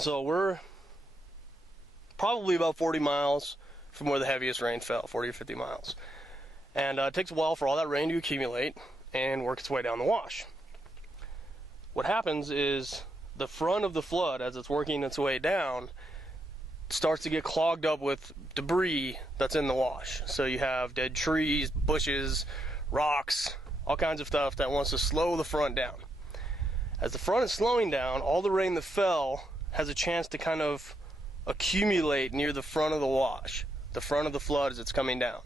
So we're probably about 40 miles from where the heaviest rain fell, 40 or 50 miles. And it takes a while for all that rain to accumulate and work its way down the wash. What happens is the front of the flood, as it's working its way down, starts to get clogged up with debris that's in the wash. So you have dead trees, bushes, rocks, all kinds of stuff that wants to slow the front down. As the front is slowing down, all the rain that fell has a chance to kind of accumulate near the front of the wash, the front of the flood as it's coming down.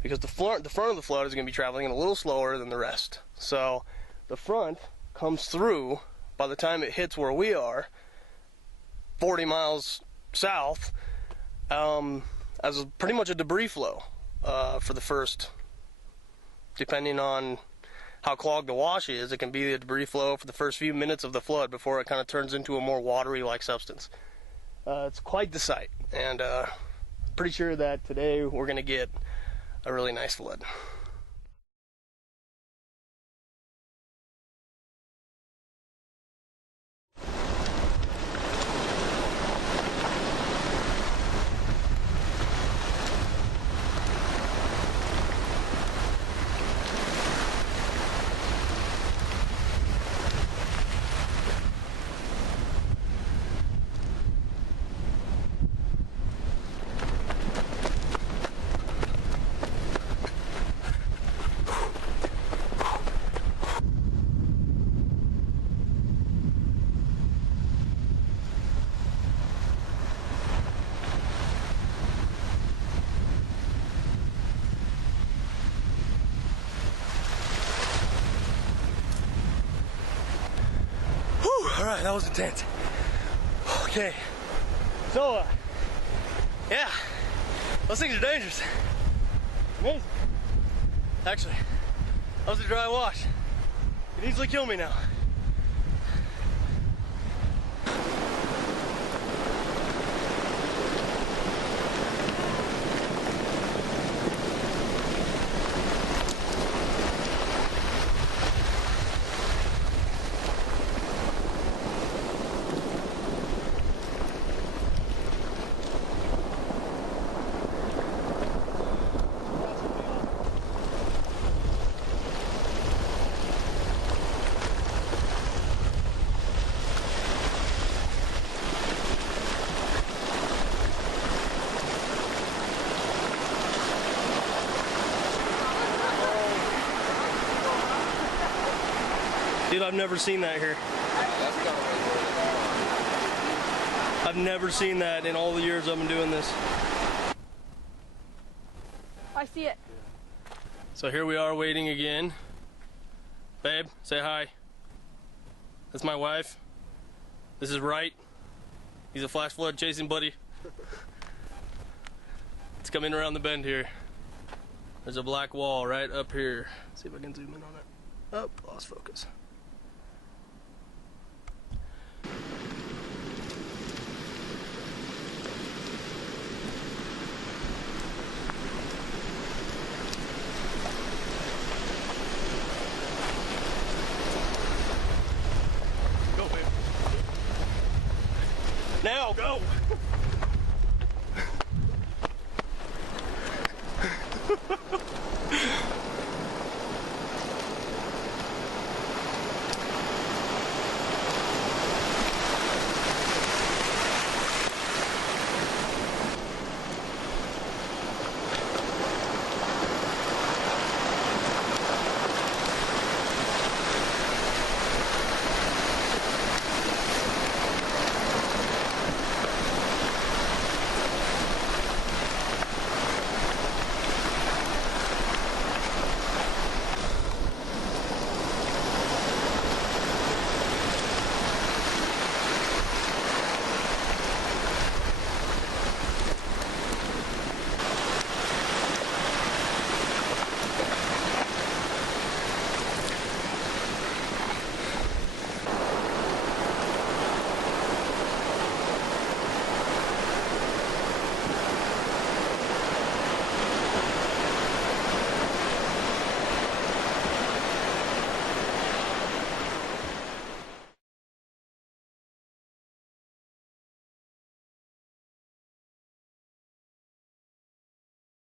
Because the front of the flood is going to be traveling a little slower than the rest. So the front comes through, by the time it hits where we are, 40 miles south, as pretty much a debris flow for the first, depending on how clogged the wash is, it can be a debris flow for the first few minutes of the flood before it kind of turns into a more watery-like substance. It's quite the sight, and pretty sure that today we're going to get a really nice flood. Alright, that was intense. Okay, so yeah, those things are dangerous. Amazing. Actually, that was a dry wash. It could easily kill me now. Dude, I've never seen that here. I've never seen that in all the years I've been doing this. I see it. So here we are waiting again. Babe, say hi. That's my wife. This is Wright. He's a flash flood chasing buddy. It's coming around the bend here. There's a black wall right up here. See if I can zoom in on it. Oh, lost focus. Now, go!